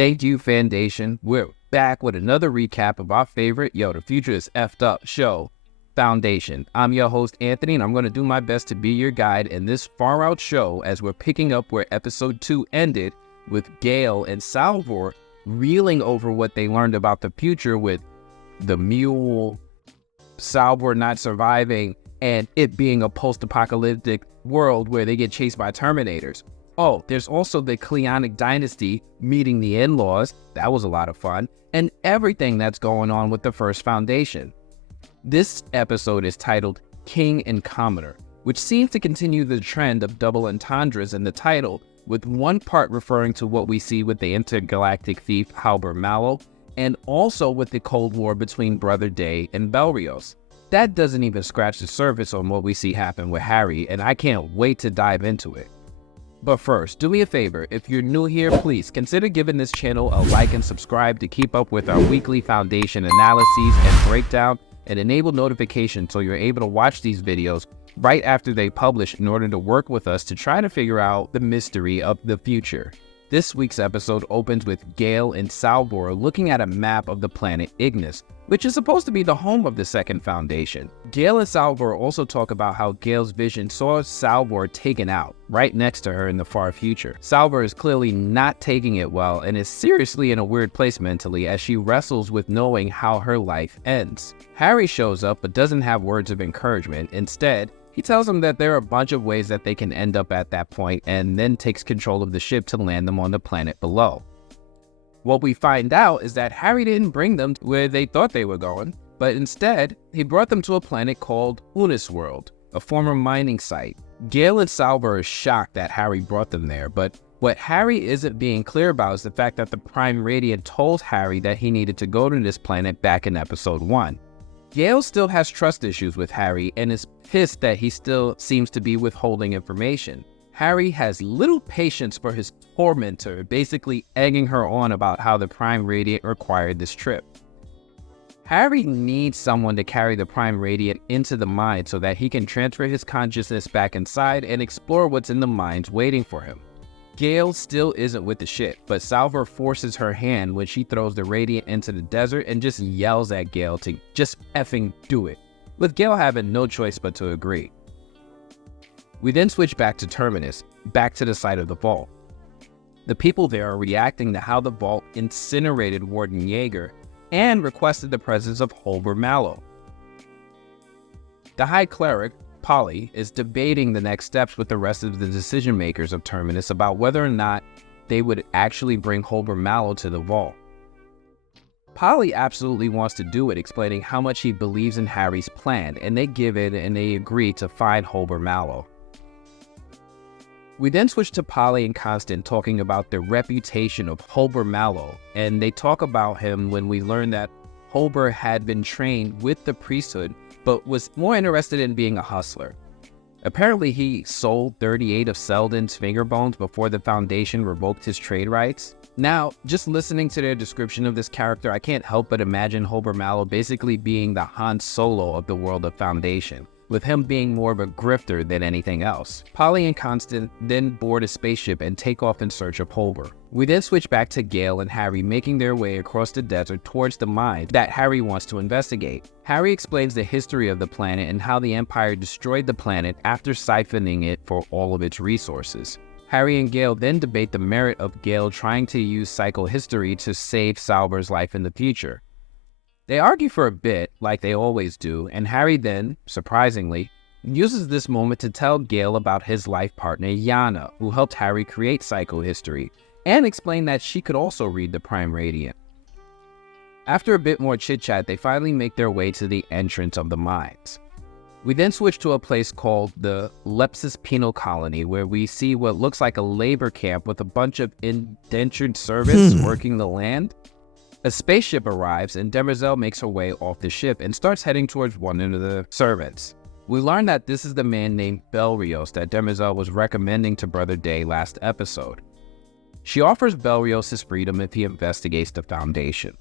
Thank you, FANdation. We're back with another recap of our favorite, the future is effed up show, FANdation. I'm your host, Anthony, and I'm going to do my best to be your guide in this far-out show as we're picking up where episode 2 ended with Gaal and Salvor reeling over what they learned about the future with the Mule, Salvor not surviving, and it being a post-apocalyptic world where they get chased by Terminators. Oh, there's also the Cleonic dynasty meeting the in-laws. That was a lot of fun. And everything that's going on with the first FANdation. This episode is titled King and Commoner, which seems to continue the trend of double entendres in the title, with one part referring to what we see with the intergalactic thief Halbor Mallow, and also with the Cold War between Brother Day and Belrios. That doesn't even scratch the surface on what we see happen with Harry, and I can't wait to dive into it. But first, do me a favor, if you're new here, please consider giving this channel a like and subscribe to keep up with our weekly FANdation analyses and breakdown, and enable notifications so you're able to watch these videos right after they publish in order to work with us to try to figure out the mystery of the future. This week's episode opens with Gaal and Salvor looking at a map of the planet Ignis, which is supposed to be the home of the second FANdation. Gaal and Salvor also talk about how Gaal's vision saw Salvor taken out, right next to her in the far future. Salvor is clearly not taking it well and is seriously in a weird place mentally as she wrestles with knowing how her life ends. Harry shows up but doesn't have words of encouragement. Instead, he tells them that there are a bunch of ways that they can end up at that point and then takes control of the ship to land them on the planet below. What we find out is that Harry didn't bring them where they thought they were going, but instead, he brought them to a planet called Ignis world, a former mining site. Gaal and Salvor are shocked that Harry brought them there, but what Harry isn't being clear about is the fact that the Prime Radiant told Harry that he needed to go to this planet back in episode 1. Gaal still has trust issues with Harry and is pissed that he still seems to be withholding information. Harry has little patience for his tormentor, basically egging her on about how the Prime Radiant required this trip. Harry needs someone to carry the Prime Radiant into the mine so that he can transfer his consciousness back inside and explore what's in the mines waiting for him. Gaal still isn't with the ship, but Salvor forces her hand when she throws the Radiant into the desert and just yells at Gaal to just effing do it, with Gaal having no choice but to agree. We then switch back to Terminus, back to the site of the vault. The people there are reacting to how the vault incinerated Warden Yeager and requested the presence of Halbor Mallow. The High Cleric, Polly, is debating the next steps with the rest of the decision makers of Terminus about whether or not they would actually bring Halbor Mallow to the vault. Polly absolutely wants to do it, explaining how much he believes in Harry's plan, and they give in and they agree to find Halbor Mallow. We then switch to Polly and Constant talking about the reputation of Halbor Mallow, and they talk about him when we learn that Hober had been trained with the priesthood, but was more interested in being a hustler. Apparently he sold 38 of Seldon's finger bones before the FANdation revoked his trade rights. Now, just listening to their description of this character, I can't help but imagine Halbor Mallow basically being the Han Solo of the world of FANdation, with him being more of a grifter than anything else. Polly and Constant then board a spaceship and take off in search of Hober. We then switch back to Gaal and Harry making their way across the desert towards the mine that Harry wants to investigate. Harry explains the history of the planet and how the Empire destroyed the planet after siphoning it for all of its resources. Harry and Gaal then debate the merit of Gaal trying to use psychohistory to save Salvor's life in the future. They argue for a bit, like they always do, and Harry then, surprisingly, uses this moment to tell Gaal about his life partner Yana, who helped Harry create psychohistory, and explain that she could also read the Prime Radiant. After a bit more chit-chat, they finally make their way to the entrance of the mines. We then switch to a place called the Lepsis Penal Colony, where we see what looks like a labor camp with a bunch of indentured servants working the land. A spaceship arrives and Demerzel makes her way off the ship and starts heading towards one of the servants. We learn that this is the man named Bel Rios that Demerzel was recommending to Brother Day last episode. She offers Bel Rios his freedom if he investigates the FANdation.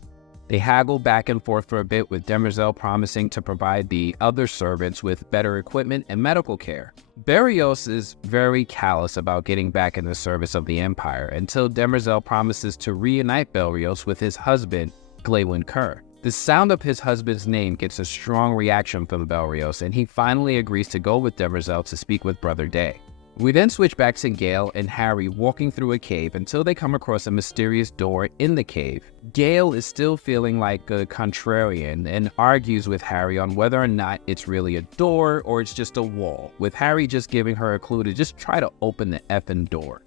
They haggle back and forth for a bit, with Demerzel promising to provide the other servants with better equipment and medical care. Bel Rios is very callous about getting back in the service of the Empire until Demerzel promises to reunite Bel Rios with his husband, Glaewyn Kerr. The sound of his husband's name gets a strong reaction from Bel Rios, and he finally agrees to go with Demerzel to speak with Brother Day. We then switch back to Gail and Harry walking through a cave until they come across a mysterious door in the cave. Gail is still feeling like a contrarian and argues with Harry on whether or not it's really a door or it's just a wall, with Harry just giving her a clue to just try to open the effing door.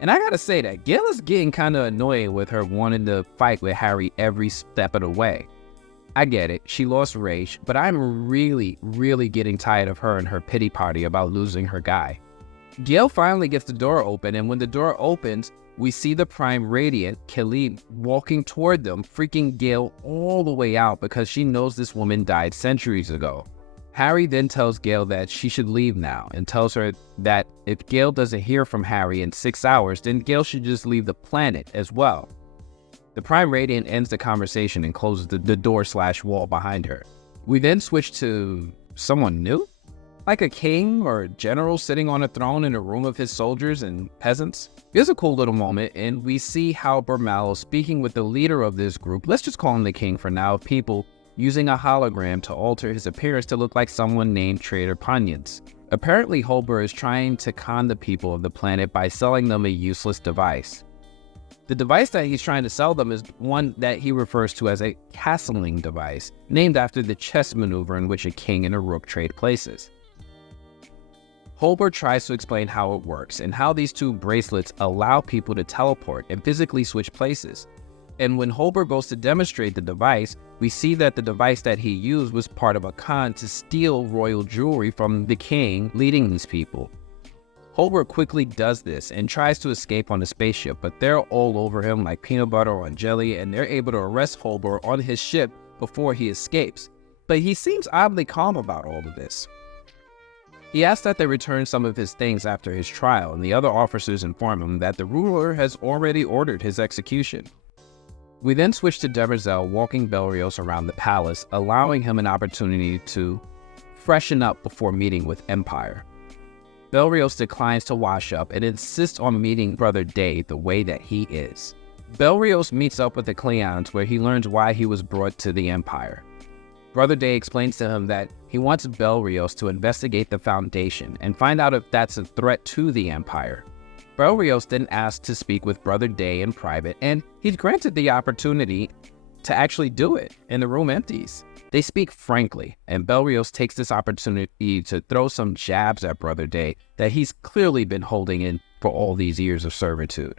And I gotta say that Gail is getting kinda annoying with her wanting to fight with Harry every step of the way. I get it, she lost Rage, but I'm really getting tired of her and her pity party about losing her guy. Gail finally gets the door open, and when the door opens, we see the Prime Radiant, Khalid, walking toward them, freaking Gail all the way out because she knows this woman died centuries ago. Harry then tells Gail that she should leave now and tells her that if Gail doesn't hear from Harry in 6 hours, then Gail should just leave the planet as well. The Prime Radiant ends the conversation and closes the door/wall behind her. We then switch to someone new? Like a king or a general sitting on a throne in a room of his soldiers and peasants. Here's a cool little moment, and we see Halbor Mallow speaking with the leader of this group, let's just call him the king for now, of people, using a hologram to alter his appearance to look like someone named Trader Punions. Apparently, Hober is trying to con the people of the planet by selling them a useless device. The device that he's trying to sell them is one that he refers to as a castling device, named after the chess maneuver in which a king and a rook trade places. Hober tries to explain how it works and how these two bracelets allow people to teleport and physically switch places. And when Hober goes to demonstrate the device, we see that the device that he used was part of a con to steal royal jewelry from the king leading these people. Hober quickly does this and tries to escape on a spaceship, but they're all over him like peanut butter on jelly, and they're able to arrest Hober on his ship before he escapes. But he seems oddly calm about all of this. He asks that they return some of his things after his trial, and the other officers inform him that the ruler has already ordered his execution. We then switch to Demerzel walking Bel Rios around the palace, allowing him an opportunity to freshen up before meeting with Empire. Bel Rios declines to wash up and insists on meeting Brother Day the way that he is. Bel Rios meets up with the Cleons, where he learns why he was brought to the Empire. Brother Day explains to him that he wants Bel Rios to investigate the FANdation and find out if that's a threat to the Empire. Bel Rios then asks to speak with Brother Day in private, and he's granted the opportunity to actually do it, and the room empties. They speak frankly, and Bel Rios takes this opportunity to throw some jabs at Brother Day that he's clearly been holding in for all these years of servitude.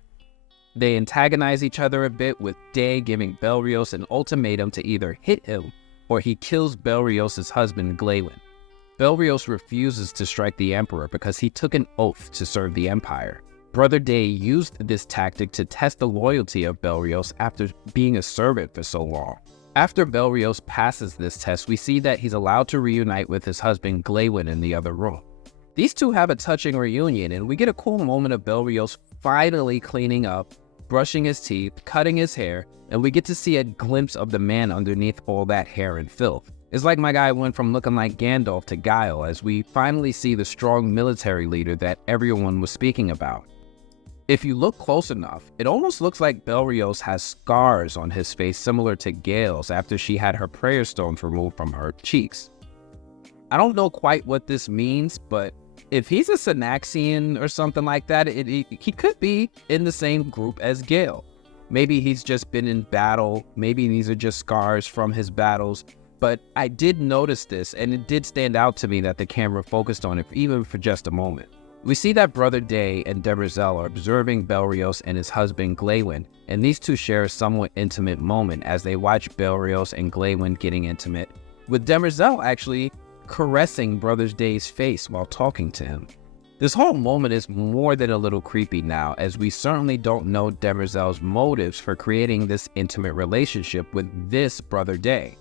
They antagonize each other a bit, with Day giving Bel Rios an ultimatum to either hit him or he kills Bel Rios' husband, Glaewyn. Bel Rios refuses to strike the Emperor because he took an oath to serve the Empire. Brother Day used this tactic to test the loyalty of Bel Rios after being a servant for so long. After Bel Rios passes this test, we see that he's allowed to reunite with his husband, Glaewyn, in the other room. These two have a touching reunion, and we get a cool moment of Bel Rios finally cleaning up, brushing his teeth, cutting his hair, and we get to see a glimpse of the man underneath all that hair and filth. It's like my guy went from looking like Gandalf to Gael, as we finally see the strong military leader that everyone was speaking about. If you look close enough, it almost looks like Bel Rios has scars on his face similar to Gail's after she had her prayer stones removed from her cheeks. I don't know quite what this means, but if he's a Synaxian or something like that, he could be in the same group as Gail. Maybe he's just been in battle, maybe these are just scars from his battles, but I did notice this, and it did stand out to me that the camera focused on it even for just a moment. We see that Brother Day and Demerzel are observing Bel Rios and his husband Glaewyn, and these two share a somewhat intimate moment as they watch Bel Rios and Glaewyn getting intimate, with Demerzel actually caressing Brother Day's face while talking to him. This whole moment is more than a little creepy now, as we certainly don't know Demerzel's motives for creating this intimate relationship with this Brother Day.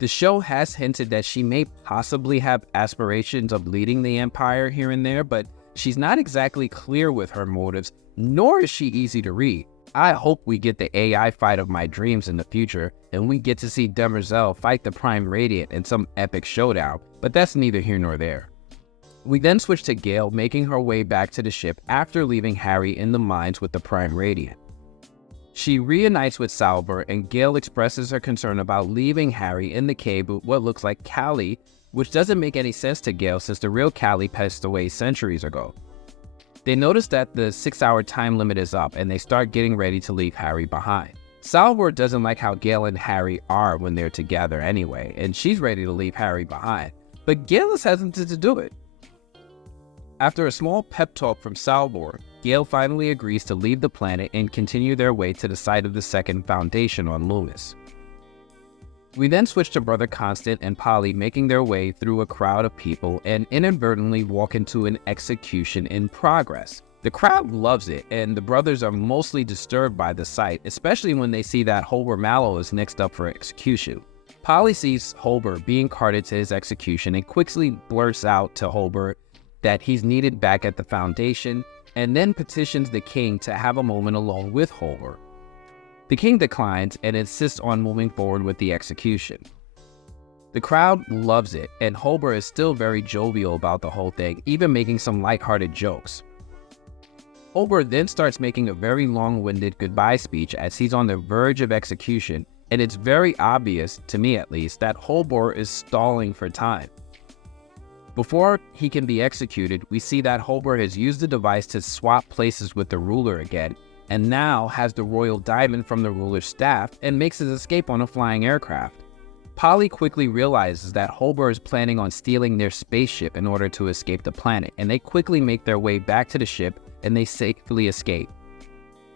The show has hinted that she may possibly have aspirations of leading the Empire here and there, but she's not exactly clear with her motives, nor is she easy to read. I hope we get the AI fight of my dreams in the future, and we get to see Demerzel fight the Prime Radiant in some epic showdown, but that's neither here nor there. We then switch to Gail making her way back to the ship after leaving Harry in the mines with the Prime Radiant. She reunites with Salvor, and Gail expresses her concern about leaving Harry in the cave with what looks like Callie, which doesn't make any sense to Gail since the real Callie passed away centuries ago. They notice that the 6-hour time limit is up, and they start getting ready to leave Harry behind. Salvor doesn't like how Gail and Harry are when they're together anyway, and she's ready to leave Harry behind, but Gail is hesitant to do it. After a small pep talk from Salvor, Gail finally agrees to leave the planet and continue their way to the site of the second FANdation on Loomis. We then switch to Brother Constant and Polly making their way through a crowd of people and inadvertently walk into an execution in progress. The crowd loves it, and the brothers are mostly disturbed by the sight, especially when they see that Halbor Mallow is next up for execution. Polly sees Hober being carted to his execution and quickly blurts out to Hober that he's needed back at the FANdation, and then petitions the king to have a moment alone with Hober. The king declines and insists on moving forward with the execution. The crowd loves it, and Hober is still very jovial about the whole thing, even making some lighthearted jokes. Hober then starts making a very long-winded goodbye speech as he's on the verge of execution, and it's very obvious, to me at least, that Hober is stalling for time. Before he can be executed, we see that Hober has used the device to swap places with the ruler again, and now has the royal diamond from the ruler's staff and makes his escape on a flying aircraft. Polly quickly realizes that Hober is planning on stealing their spaceship in order to escape the planet, and they quickly make their way back to the ship and they safely escape.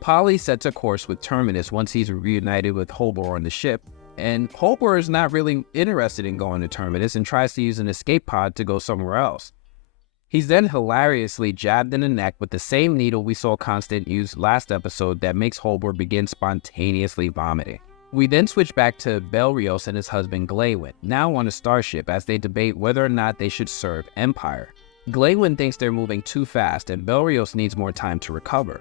Polly sets a course with Terminus once he's reunited with Hober on the ship, and Hober is not really interested in going to Terminus and tries to use an escape pod to go somewhere else. He's then hilariously jabbed in the neck with the same needle we saw Constant use last episode that makes Hober begin spontaneously vomiting. We then switch back to Bel Rios and his husband Glaywin, now on a starship as they debate whether or not they should serve Empire. Glaywin thinks they're moving too fast and Bel Rios needs more time to recover.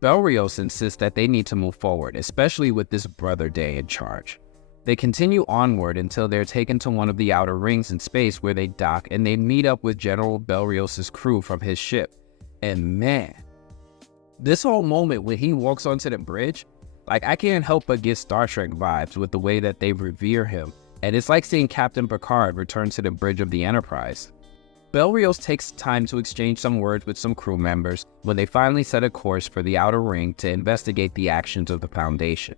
Bel Rios insists that they need to move forward, especially with this Brother Day in charge. They continue onward until they're taken to one of the outer rings in space where they dock and they meet up with General Bel Rios' crew from his ship. And man, this whole moment when he walks onto the bridge, I can't help but get Star Trek vibes with the way that they revere him. And it's like seeing Captain Picard return to the bridge of the Enterprise. Bel Rios takes time to exchange some words with some crew members when they finally set a course for the outer ring to investigate the actions of the FANdation.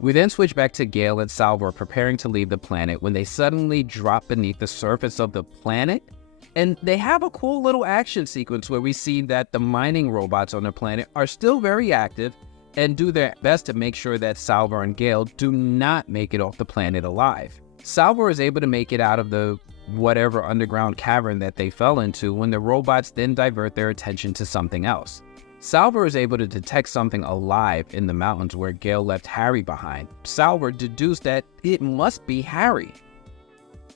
We then switch back to Gaal and Salvor preparing to leave the planet when they suddenly drop beneath the surface of the planet, and they have a cool little action sequence where we see that the mining robots on the planet are still very active and do their best to make sure that Salvor and Gaal do not make it off the planet alive. Salvor is able to make it out of the whatever underground cavern that they fell into when the robots then divert their attention to something else. Salvor is able to detect something alive in the mountains where Gaal left Harry behind. Salvor deduced that it must be Harry.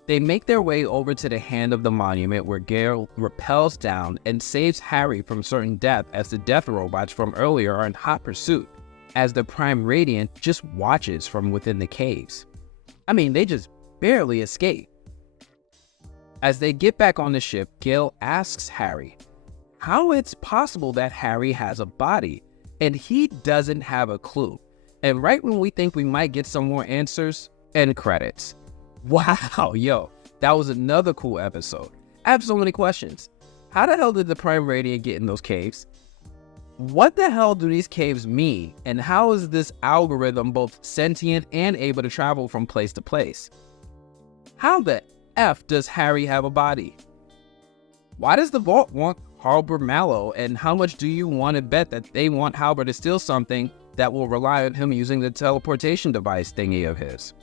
They make their way over to the hand of the monument where Gaal rappels down and saves Harry from certain death as the death robots from earlier are in hot pursuit, as the Prime Radiant just watches from within the caves. I mean, they just barely escape. As they get back on the ship, Gaal asks Harry how it's possible that Harry has a body, and he doesn't have a clue. And right when we think we might get some more answers, end credits. Wow, yo, that was another cool episode. I have so many questions. How the hell did the Prime Radiant get in those caves? What the hell do these caves mean? And how is this algorithm both sentient and able to travel from place to place? How the F does Harry have a body? Why does the Vault want Halbor Mallow, and how much do you want to bet that they want Halbor to steal something that will rely on him using the teleportation device thingy of his?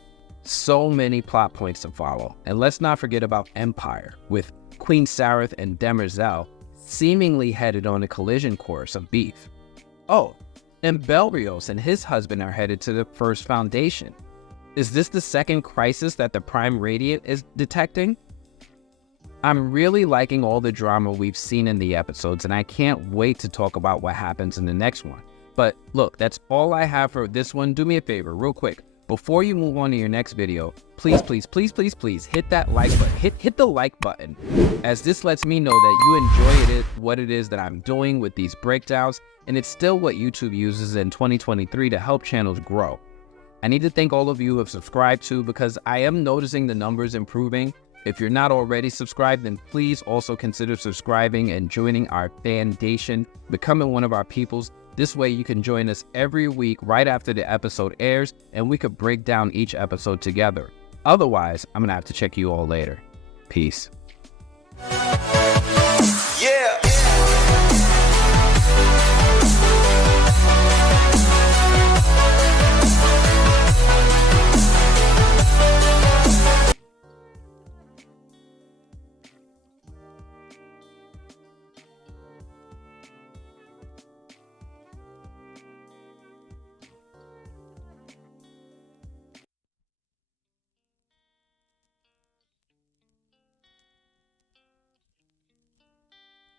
So many plot points to follow, and let's not forget about Empire, with Queen Sareth and Demerzel seemingly headed on a collision course of beef. Oh, and Bel Rios and his husband are headed to the first FANdation. Is this the second crisis that the Prime Radiant is detecting? I'm really liking all the drama we've seen in the episodes, and I can't wait to talk about what happens in the next one. But look, that's all I have for this one. Do me a favor, real quick. Before you move on to your next video, please hit that like button. Hit the like button, as this lets me know that you enjoy what it is that I'm doing with these breakdowns, and it's still what YouTube uses in 2023 to help channels grow. I need to thank all of you who have subscribed too, because I am noticing the numbers improving. If you're not already subscribed, then please also consider subscribing and joining our FANdation, becoming one of our peoples. This way you can join us every week right after the episode airs, and we could break down each episode together. Otherwise, I'm gonna have to check you all later. Peace. Yeah.